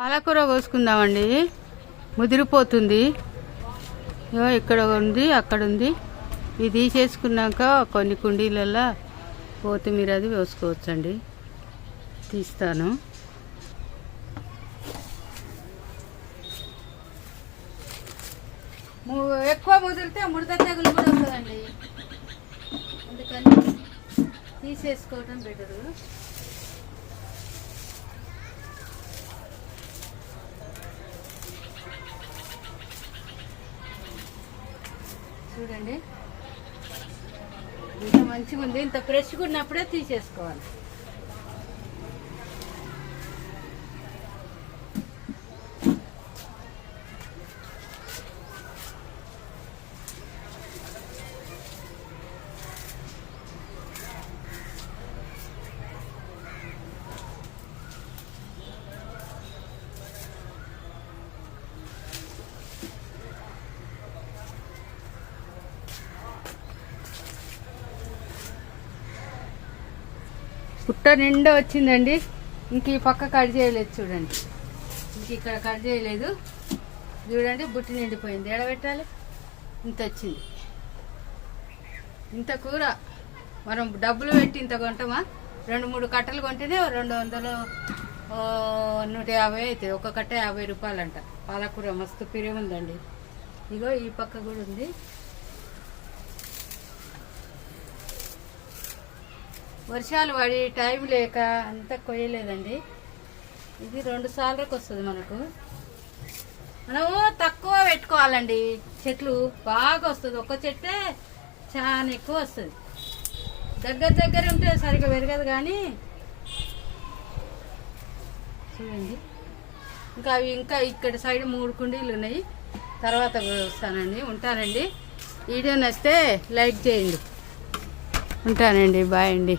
పాలకూర కోసుకుందామండి. ముదిరిపోతుంది. ఇక్కడ ఉంది, అక్కడ ఉంది. ఇది తీసేసుకున్నాక కొన్ని కుండీలలో కొత్తిమీర అది వేసుకోవచ్చండి. తీస్తాను. ఎక్కువ ముదిరితే ముడత తెగులు కూడా వస్తుందండి. అందుకని తీసేసుకోవడం బెటరు. చూడండి, ఇంత మంచిగా ఉంది. ఇంత ఫ్రెష్గా ఉన్నప్పుడే తీసేసుకోవాలి. పుట్ట నిండా వచ్చిందండి. ఇంక ఈ పక్క కట్ చేయలేదు చూడండి. ఇంక ఇక్కడ కట్ చేయలేదు చూడండి. బుట్టి నిండిపోయింది. ఎడబెట్టాలి. ఇంత వచ్చింది. ఇంత కూర మనం డబ్బులు పెట్టి ఇంత కొంటామా? 2-3 కట్టలు కొంటేనే 200, 150 అవుతుంది. ఒక కట్ట 50 రూపాయలంట. పాలకూర మస్తు పిరి ఉందండి. ఇగో ఈ పక్క కూడా ఉంది. వర్షాలు పడి టైం లేక అంతా కొయ్యలేదండి. ఇది 2 సార్లకు వస్తుంది మనకు. మనము తక్కువ పెట్టుకోవాలండి. చెట్లు బాగా వస్తుంది. ఒక చెట్టే చాలా ఎక్కువ వస్తుంది. దగ్గర ఉంటే సరిగ్గా పెరగదు. కానీ చూడండి, ఇంకా ఇక్కడ సైడ్ 3 కుండీలు ఉన్నాయి. తర్వాత వస్తానండి. ఉంటానండి. వీడియో నచ్చితే లైక్ చేయండి. ఉంటానండి. బాయ్ అండి.